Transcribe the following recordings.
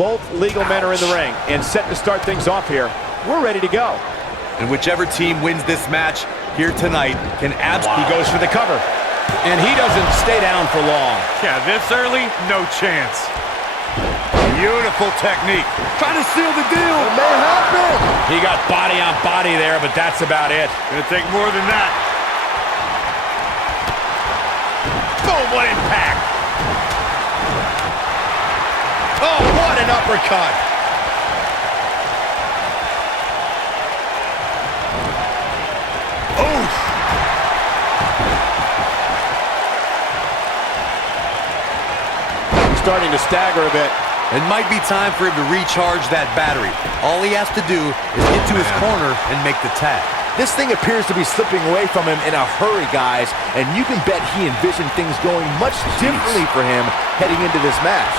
Both legal men are in the ring and set to start things off here. We're ready to go. And whichever team wins this match here tonight can absolutely... He goes for the cover. And he doesn't stay down for long. Yeah, this early, no chance. Beautiful technique. Trying to seal the deal. It may happen. He got body on body there, but that's about it. Gonna take more than that. Boom, what impact. Oh, what an uppercut. Oof. He's starting to stagger a bit. It might be time for him to recharge that battery. All he has to do is get to his corner and make the tag. This thing appears to be slipping away from him in a hurry, guys, and you can bet he envisioned things going much differently for him heading into this match.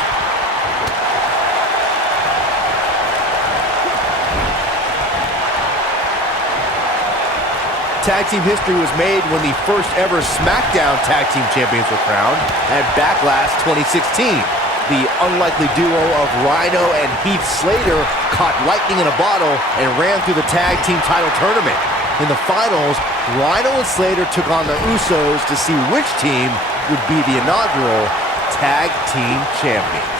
Tag team history was made when the first ever SmackDown Tag Team Champions were crowned at Backlash 2016. The unlikely duo of Rhino and Heath Slater caught lightning in a bottle and ran through the tag team title tournament. In the finals, Rhino and Slater took on the Usos to see which team would be the inaugural Tag Team Champions.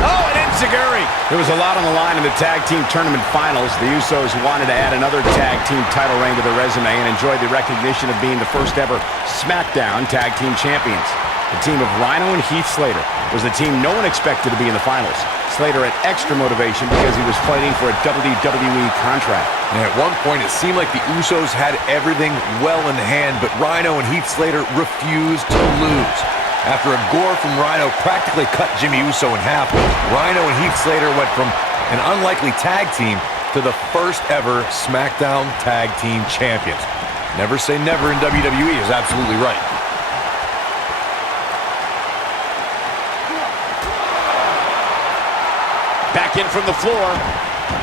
Oh, an enziguri! There was a lot on the line in the Tag Team Tournament Finals. The Usos wanted to add another Tag Team title reign to their resume and enjoyed the recognition of being the first ever SmackDown Tag Team Champions. The team of Rhino and Heath Slater was the team no one expected to be in the finals. Slater had extra motivation because he was fighting for a WWE contract. And at one point, it seemed like the Usos had everything well in hand, but Rhino and Heath Slater refused to lose. After a gore from Rhino practically cut Jimmy Uso in half, Rhino and Heath Slater went from an unlikely tag team to the first ever SmackDown Tag Team Champions. Never say never in WWE is absolutely right. Back in from the floor.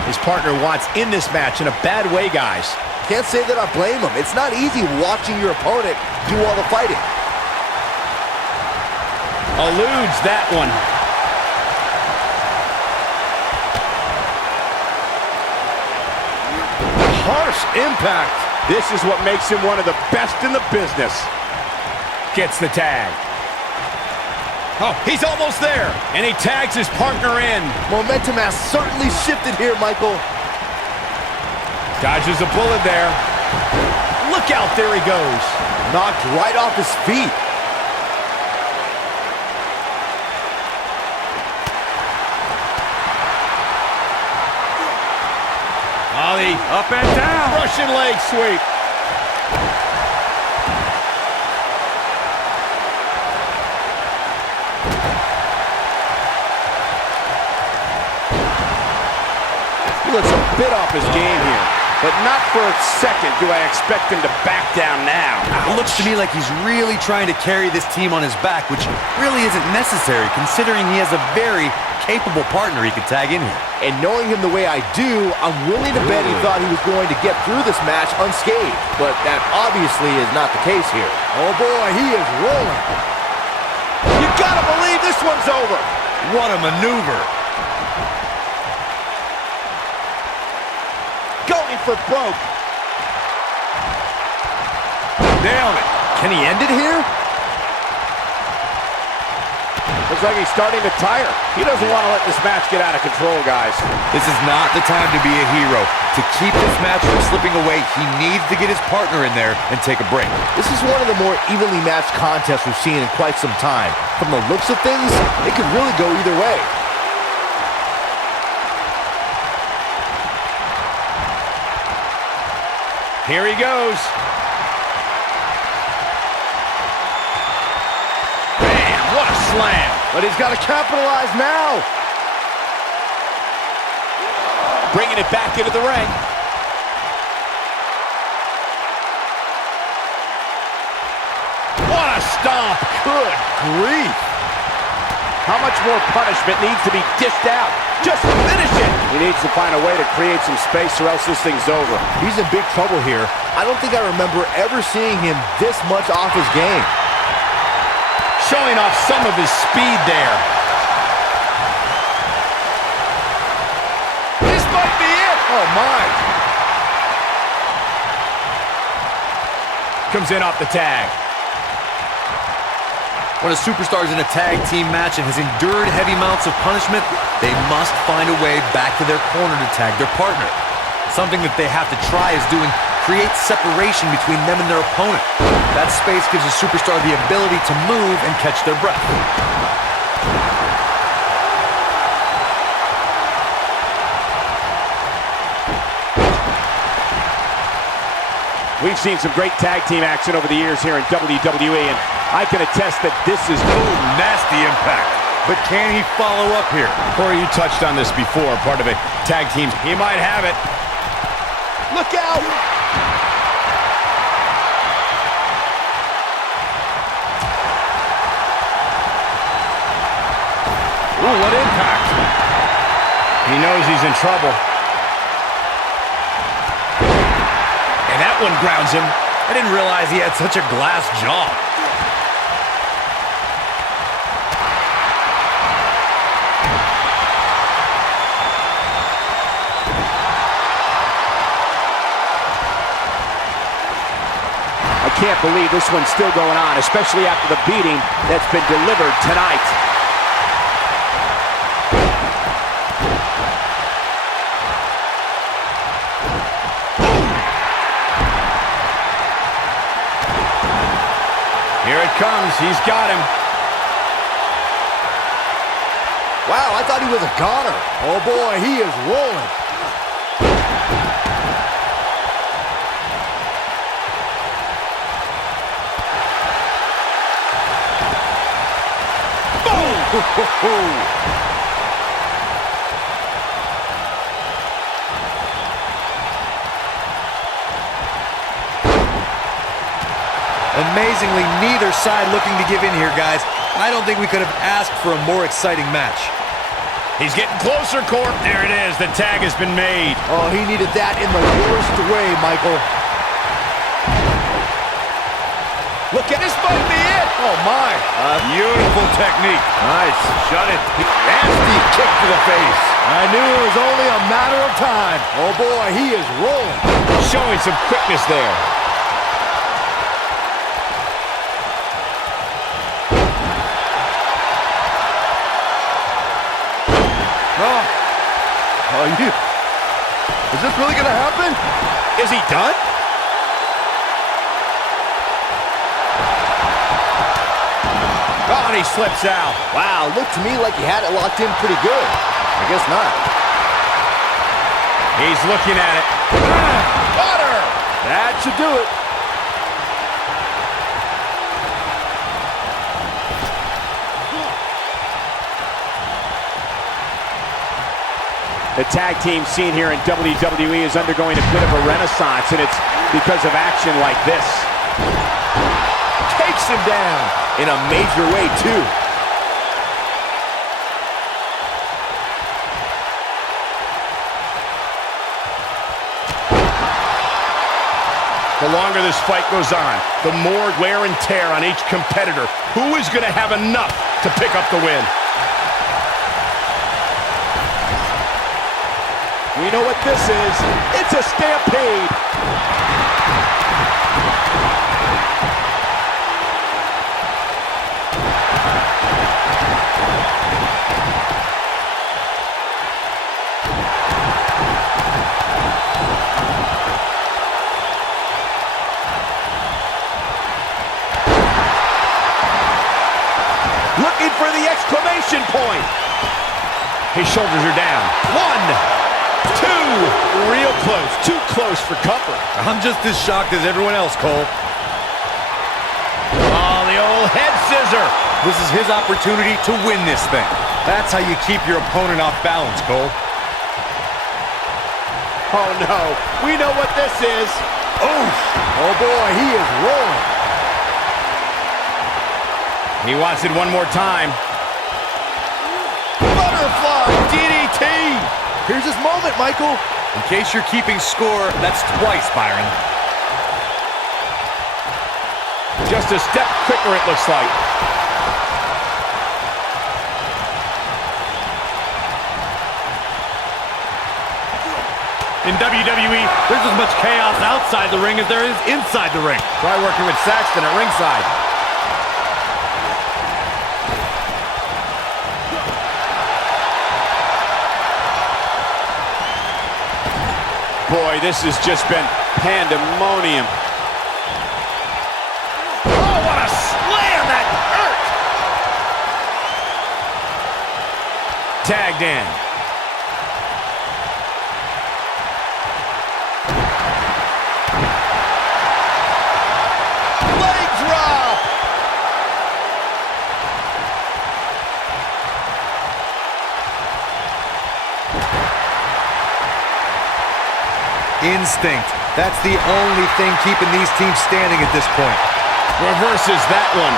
His partner wants in this match in a bad way, guys. Can't say that I blame him. It's not easy watching your opponent do all the fighting. Eludes that one. Harsh impact. This is what makes him one of the best in the business. Gets the tag. Oh, he's almost there. And he tags his partner in. Momentum has certainly shifted here, Michael. Dodges a bullet there. Look out, there he goes. Knocked right off his feet. Ollie, up and down. Russian leg sweep. He looks a bit off his game here, but not for a second do I expect him to back down now. It looks to me like he's really trying to carry this team on his back, which really isn't necessary considering he has a very capable partner he could tag in here. And knowing him the way I do, I'm willing to bet he thought he was going to get through this match unscathed, but that obviously is not the case here. Oh boy, he is rolling. You gotta believe this one's over. What a maneuver. Going for broke. Nailed it. Can he end it here? Looks like he's starting to tire. He doesn't want to let this match get out of control, guys. This is not the time to be a hero. To keep this match from slipping away, he needs to get his partner in there and take a break. This is one of the more evenly matched contests we've seen in quite some time. From the looks of things, it could really go either way. Here he goes. Bam! What a slam! But he's got to capitalize now. Bringing it back into the ring. What a stomp! Good grief. How much more punishment needs to be dished out? Just finish it! He needs to find a way to create some space or else this thing's over. He's in big trouble here. I don't think I remember ever seeing him this much off his game. Showing off some of his speed there. This might be it! Oh, my. Comes in off the tag. When a superstar is in a tag team match and has endured heavy amounts of punishment, they must find a way back to their corner to tag their partner. Something that they have to try is doing create separation between them and their opponent. That space gives a superstar the ability to move and catch their breath. We've seen some great tag team action over the years here in WWE, and I can attest that this is Nasty impact. But can he follow up here? Corey, you touched on this before, part of a tag team. He might have it. Look out. Ooh, what impact. He knows he's in trouble. And that one grounds him. I didn't realize he had such a glass jaw. I can't believe this one's still going on, especially after the beating that's been delivered tonight. Here it comes. He's got him. Wow, I thought he was a goner. Oh, boy, he is rolling. Amazingly, neither side looking to give in here, guys. I don't think we could have asked for a more exciting match. He's getting closer, Corp. There it is. The tag has been made. Oh, he needed that in the worst way, Michael. Look at this, might be it. Oh, my. Beautiful technique. Nice. Shut it. Nasty kick to the face. I knew it was only a matter of time. Oh, boy, he is rolling. Showing some quickness there. Is this really going to happen? Is he done? Oh, and he slips out. Wow, looked to me like he had it locked in pretty good. I guess not. He's looking at it. Got her! That should do it. The tag team scene here in WWE is undergoing a bit of a renaissance, and it's because of action like this. Takes him down in a major way, too. The longer this fight goes on, the more wear and tear on each competitor. Who is going to have enough to pick up the win? We know what this is. It's a stampede. Looking for the exclamation point. His shoulders are down. 1, 2. Real close. Too close for comfort. I'm just as shocked as everyone else, Cole. Oh, the old head scissor. This is his opportunity to win this thing. That's how you keep your opponent off balance, Cole. Oh, no. We know what this is. Oof. Oh, boy, he is rolling. He wants it one more time. Butterfly DDT. Here's his moment, Michael. In case you're keeping score, that's twice, Byron. Just a step quicker, it looks like. In WWE, there's as much chaos outside the ring as there is inside the ring. Try working with Saxton at ringside. Boy, this has just been pandemonium. Oh, what a slam! That hurt! Tagged in. Leg drop! Instinct. That's the only thing keeping these teams standing at this point. Reverses that one.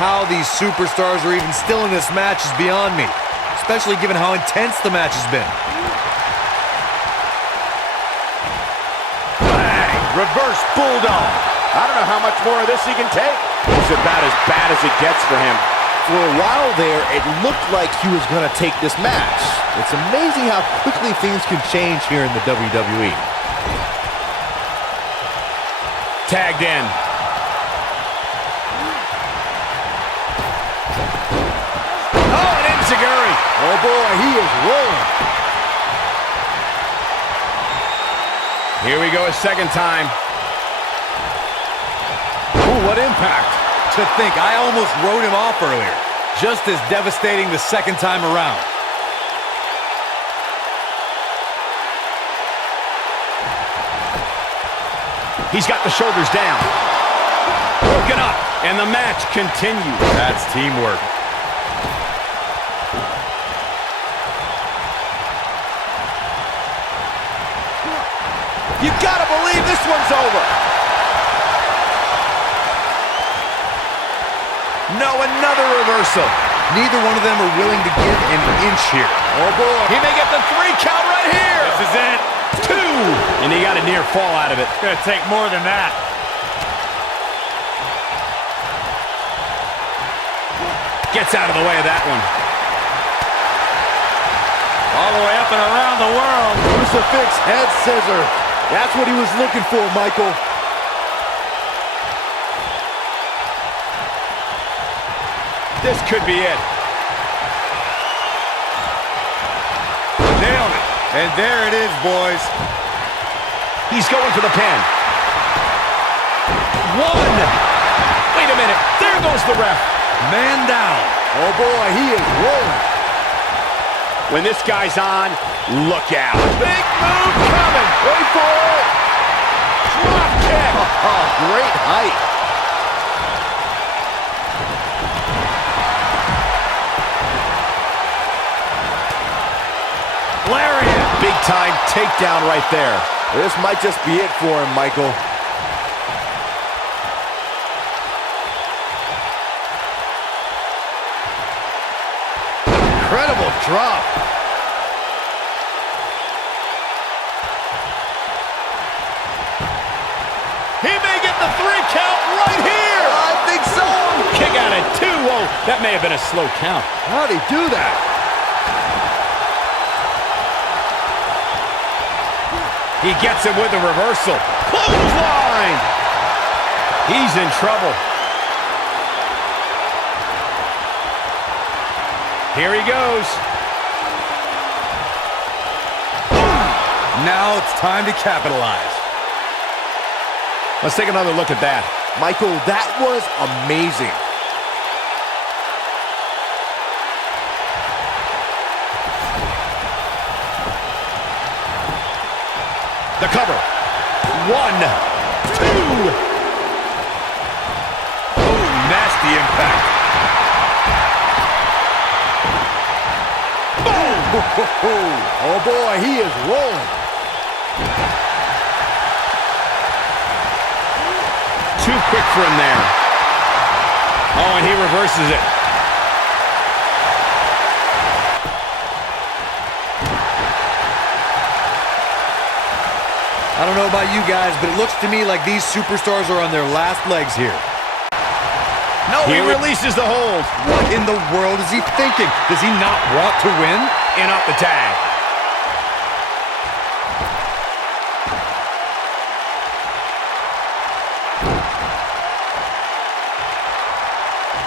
How these superstars are even still in this match is beyond me, especially given how intense the match has been. Bang! Reverse bulldog. I don't know how much more of this he can take. It's about as bad as it gets for him. For a while there, it looked like he was going to take this match. It's amazing how quickly things can change here in the WWE. Tagged in. Oh, an enziguri. Oh boy, he is rolling. Here we go a second time. Ooh, what impact. To think, I almost wrote him off earlier. Just as devastating the second time around. He's got the shoulders down. Broken up, and the match continues. That's teamwork. You gotta believe this one's over. No, another reversal. Neither one of them are willing to give an inch here. Oh, boy. He may get the 3 count right here. This is it. 2. And he got a near fall out of it. It's gonna take more than that. Gets out of the way of that one. All the way up and around the world. Crucifix head scissor. That's what he was looking for, Michael. This could be it. Nailed it. And there it is, boys. He's going for the pin. 1. Wait a minute. There goes the ref. Man down. Oh boy, he is rolling. When this guy's on, look out. Big move coming. Wait for it. Drop kick. Oh, great height. Lariat. Big time takedown right there. This might just be it for him, Michael. Incredible drop. He may get the 3 count right here. That may have been a slow count. How'd he do that? He gets it with a reversal. Clothesline! He's in trouble. Here he goes. Now it's time to capitalize. Let's take another look at that. Michael, that was amazing. The cover. 1, 2. Oh, nasty impact. Oh boy, he is rolling. Too quick for him there. Oh, and he reverses it. I don't know about you guys, but it looks to me like these superstars are on their last legs here. No, he releases the hold. What in the world is he thinking? Does he not want to win? In off the tag.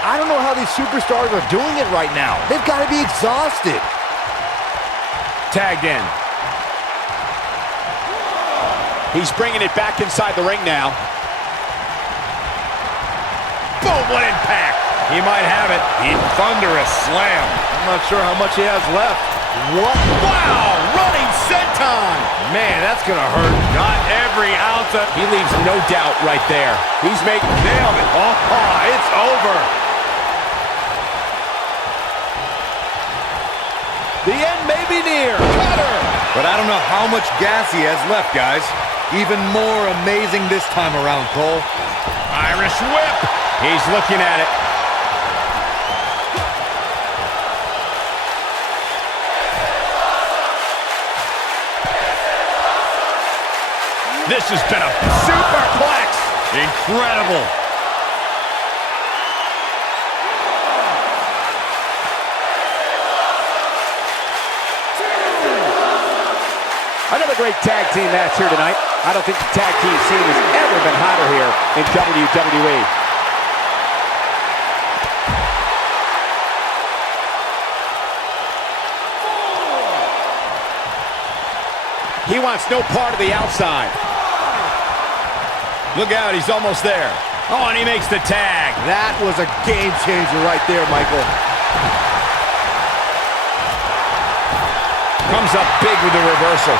I don't know how these superstars are doing it right now. They've got to be exhausted. Tagged in. He's bringing it back inside the ring now. Boom, what impact. He might have it. Thunderous slam. I'm not sure how much he has left. What? Wow, running senton. Man, that's going to hurt. Got every ounce of... He leaves no doubt right there. He's making... Nailed it. Oh, it's over. The end may be near. Cutter. But I don't know how much gas he has left, guys. Even more amazing this time around, Cole. Irish whip. He's looking at it. This has been a superplex. Incredible. Another great tag team match here tonight. I don't think the tag team scene has ever been hotter here in WWE. He wants no part of the outside. Look out, he's almost there. Oh, and he makes the tag. That was a game changer right there, Michael. Comes up big with the reversal.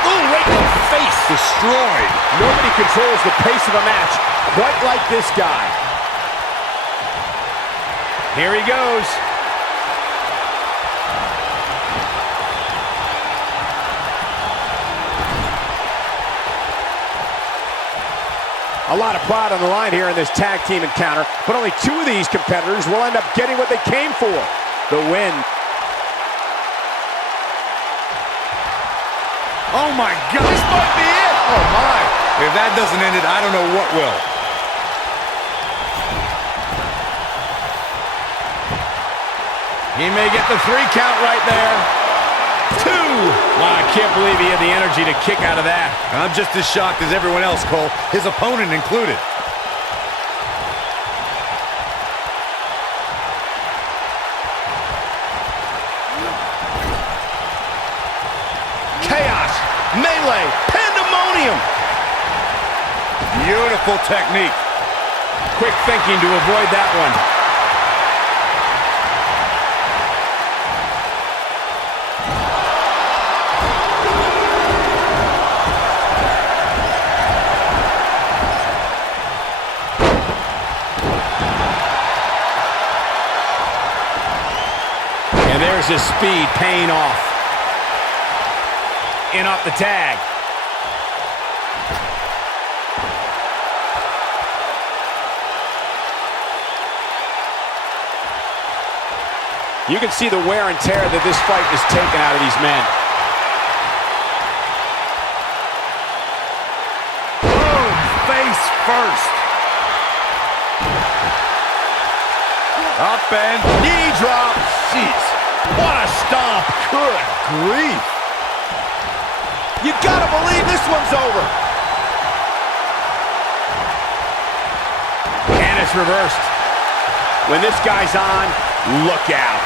Ooh, right in the face. Destroyed. Nobody controls the pace of a match quite like this guy. Here he goes. A lot of pride on the line here in this tag team encounter, but only two of these competitors will end up getting what they came for, the win. Oh, my God. This might be it. Oh, my. If that doesn't end it, I don't know what will. He may get the 3 count right there. 2. Wow, I can't believe he had the energy to kick out of that. I'm just as shocked as everyone else, Cole, his opponent included. Chaos, melee, pandemonium. Beautiful technique. Quick thinking to avoid that one. And there's his speed paying off. In off the tag. You can see the wear and tear that this fight has taken out of these men. Boom! Face first. Up and knee drop. Jeez. What a stomp. Good grief. You gotta believe this one's over. And it's reversed. When this guy's on, look out.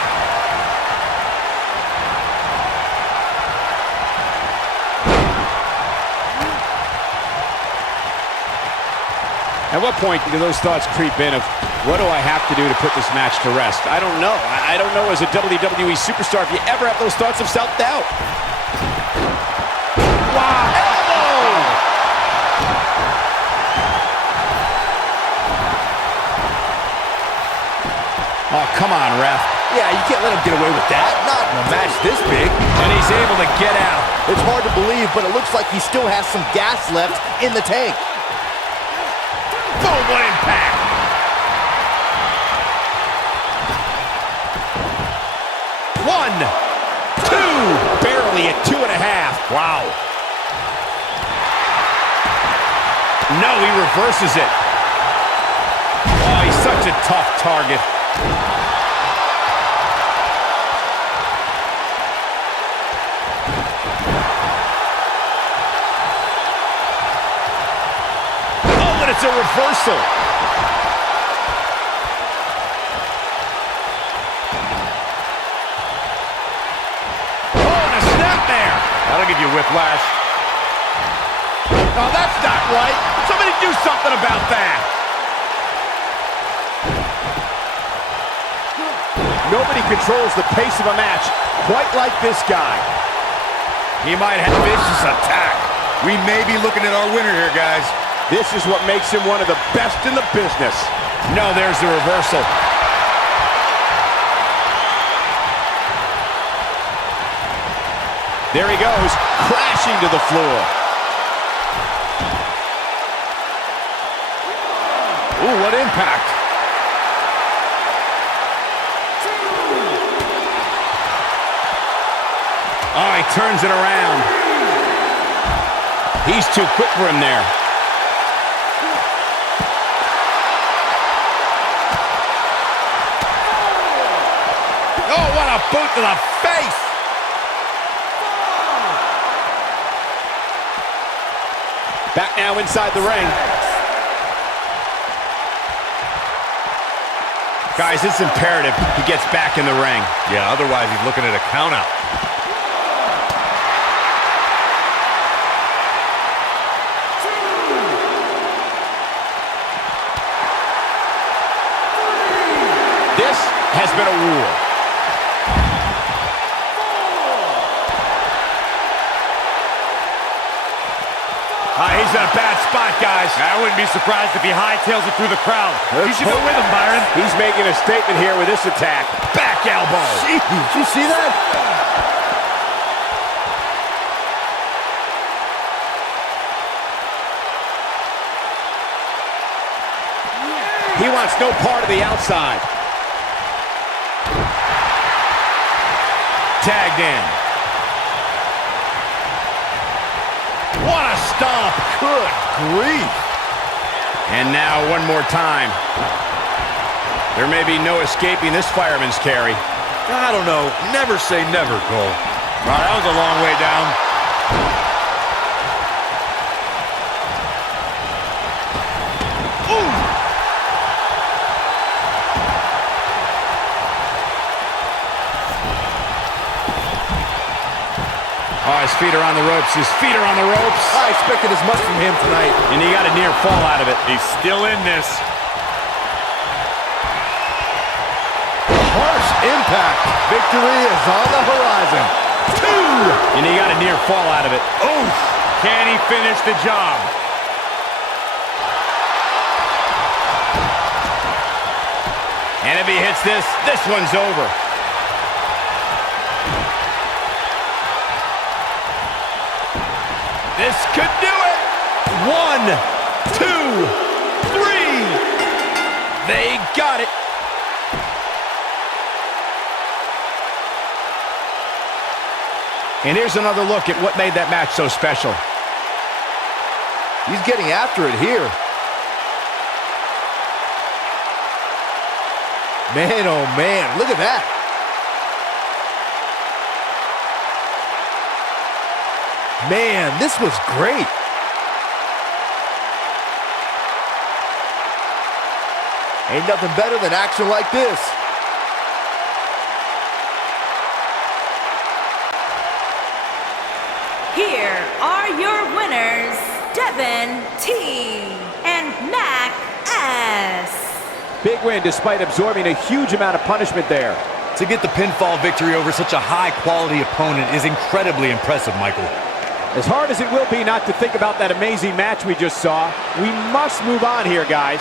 At what point do those thoughts creep in of, what do I have to do to put this match to rest? I don't know. I don't know as a WWE superstar if you ever have those thoughts of self-doubt. Wow. Elbow! Oh, come on, ref. Yeah, you can't let him get away with that. Not in a match this big. And he's able to get out. It's hard to believe, but it looks like he still has some gas left in the tank. Boom, what impact! One, two, barely at 2.5. Wow. No, he reverses it. Oh, he's such a tough target. Oh, and it's a reversal. That'll give you whiplash. Oh, that's not right. Somebody do something about that. Nobody controls the pace of a match quite like this guy. He might have vicious attack. We may be looking at our winner here, guys. This is what makes him one of the best in the business. No, there's the reversal. There he goes, crashing to the floor. Ooh, what impact. Oh, he turns it around. He's too quick for him there. Oh, what a boot to the face. Back now inside the ring. Guys, it's imperative he gets back in the ring. Yeah, otherwise he's looking at a countout. This has been a war. He's in a bad spot, guys. I wouldn't be surprised if he hightails it through the crowd. You should go with him, Byron. He's making a statement here with this attack. Back elbow. Jeez, did you see that? He wants no part of the outside. Tagged in. What a stomp. Good grief. And now one more time. There may be no escaping this fireman's carry. I don't know. Never say never, Cole. Wow, that was a long way down. Ooh. Oh, his feet are on the ropes. His feet are on the ropes. I expected as much from him tonight. And he got a near fall out of it. He's still in this. Harsh impact. Victory is on the horizon. 2. And he got a near fall out of it. Oof. Can he finish the job? And if he hits this, this one's over. This could do it. 1, 2, 3. They got it. And here's another look at what made that match so special. He's getting after it here. Man, oh man, look at that. Man, this was great. Ain't nothing better than action like this. Here are your winners, Devin T. and Mac S. Big win despite absorbing a huge amount of punishment there. To get the pinfall victory over such a high-quality opponent is incredibly impressive, Michael. As hard as it will be not to think about that amazing match we just saw, we must move on here, guys.